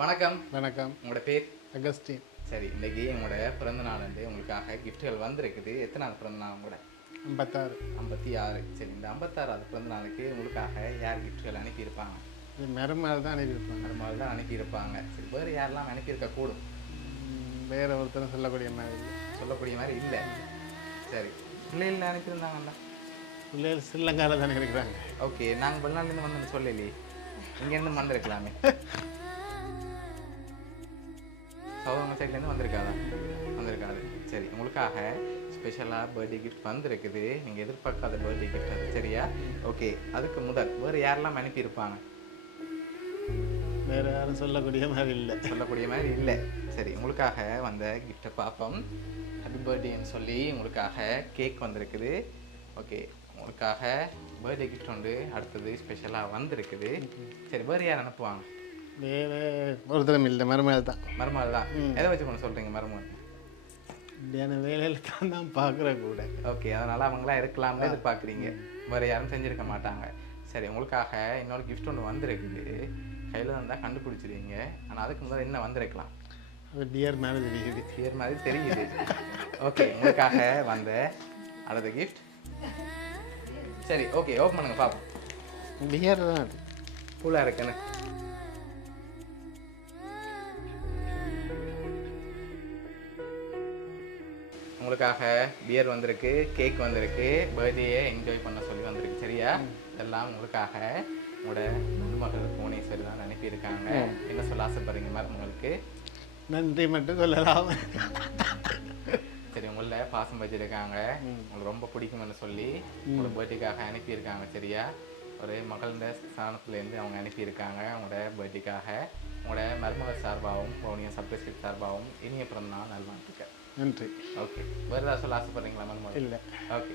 வணக்கம். வணக்கம். உங்களோட பேர்? அகஸ்டின். சரி, இன்னைக்கு உங்களோட பிறந்த நாள் வந்து உங்களுக்காக கிஃப்ட்டுகள் வந்திருக்குது. எத்தனாவது பிறந்த நாள் உங்களோட? 56. 56. சரி, இந்த 56வது பிறந்த நாளுக்கு உங்களுக்காக யார் கிஃப்ட்டுகள் அனுப்பியிருப்பாங்க? இது மருமகள் தான் அனுப்பியிருப்பாங்க. மருமகள் தான் அனுப்பியிருப்பாங்க. சரி, வேறு யாரெல்லாம் அனுப்பியிருக்க கூடும்? வேற ஒருத்தரும் சொல்லக்கூடிய மாதிரி இல்லை. சொல்லக்கூடிய மாதிரி இல்லை. சரி, பிள்ளைகள் அனுப்பியிருந்தாங்கல்ல? பிள்ளைகள் ஸ்ரீலங்காவில் தானே இருக்கிறாங்க. ஓகே, நாங்கள் வெளிநாட்டிலேருந்து வந்து சொல்லலையே, இங்கேருந்து வந்திருக்கலாமே. சௌதங்க சைட்லேருந்து வந்திருக்காது. சரி, உங்களுக்காக ஸ்பெஷலாக பர்த்டே கிஃப்ட் வந்திருக்குது. நீங்கள் எதிர்பார்க்காத பர்த்டே கிஃப்ட் அது, சரியா? ஓகே, அதுக்கு முதல் வேறு யாரெல்லாம் அனுப்பியிருப்பாங்க? வேறு யாரும் சொல்லக்கூடிய மாதிரி இல்லை. சரி, உங்களுக்காக வந்த கிஃப்டை பார்ப்போம். ஹாப்பி பர்த்டேன்னு சொல்லி உங்களுக்காக கேக் வந்திருக்குது. ஓகே, உங்களுக்காக பர்த்டே கிஃப்ட் ஒன்று அடுத்தது ஸ்பெஷலாக வந்திருக்குது. சரி, வேறு யார் அனுப்புவாங்க? வேறு ஒருத்தரும் இல்லை, மருமகள் தான். மருமகள் தான். எதை வச்சு கொண்டு சொல்கிறீங்க மருமகள்? இப்படியான வேலையில் தான் பார்க்குற கூட. ஓகே, அதனால் அவங்களாம் இருக்கலாம்னு எதிர்பார்க்குறீங்க. வேறு யாரும் செஞ்சுருக்க மாட்டாங்க. சரி, உங்களுக்காக இன்னொரு கிஃப்ட் ஒன்று வந்திருக்குது. கையில் இருந்தால் கண்டுபிடிச்சிருவீங்க. ஆனால் அதுக்கு முதல்ல என்ன வந்திருக்கலாம்? அது டியர் மாதிரி தெரியுது. டியர் மாதிரி தெரியுது. ஓகே, உங்களுக்காக வந்த அடுத்த கிஃப்ட். சரி, ஓகே, ஓப்பன் பண்ணுங்க பார்ப்போம். டியர் தான் அது. ஃபுல்லாக இருக்குன்னு. உங்களுக்காக பியர் வந்திருக்கு, கேக் வந்திருக்கு, பர்த்டேயை என்ஜாய் பண்ண சொல்லி வந்திருக்கு, சரியா? இதெல்லாம் உங்களுக்காக உங்களோட மருமகள் புவனேஸ்வரி தான் அனுப்பியிருக்காங்க. என்ன சொல்ல ஆசைப்படுறீங்க மருமகளுக்கு? நன்றி மட்டும் சொல்லலாம். சரி, உங்களை பாசம் வச்சிருக்காங்க, உங்களுக்கு ரொம்ப பிடிக்கும்னு சொல்லி உங்களோட பர்த்டேக்காக அனுப்பியிருக்காங்க, சரியா? ஒரு மகளோட ஸ்தானத்துலேருந்து அவங்க அனுப்பியிருக்காங்க உங்களோட பர்த்டேக்காக. உங்களோட மருமகள் சார்பாகவும் பவுனியா சப்ஸ்கிரிப்ட் சார்பாகவும் இனிய பிறந்த நாள் நல்வாழ்த்துக்கள். நன்றி. ஓகே, வேறு ஏதாவது சொல்ல ஆசைப்படுறீங்களா மருமகள்? இல்லை. ஓகே.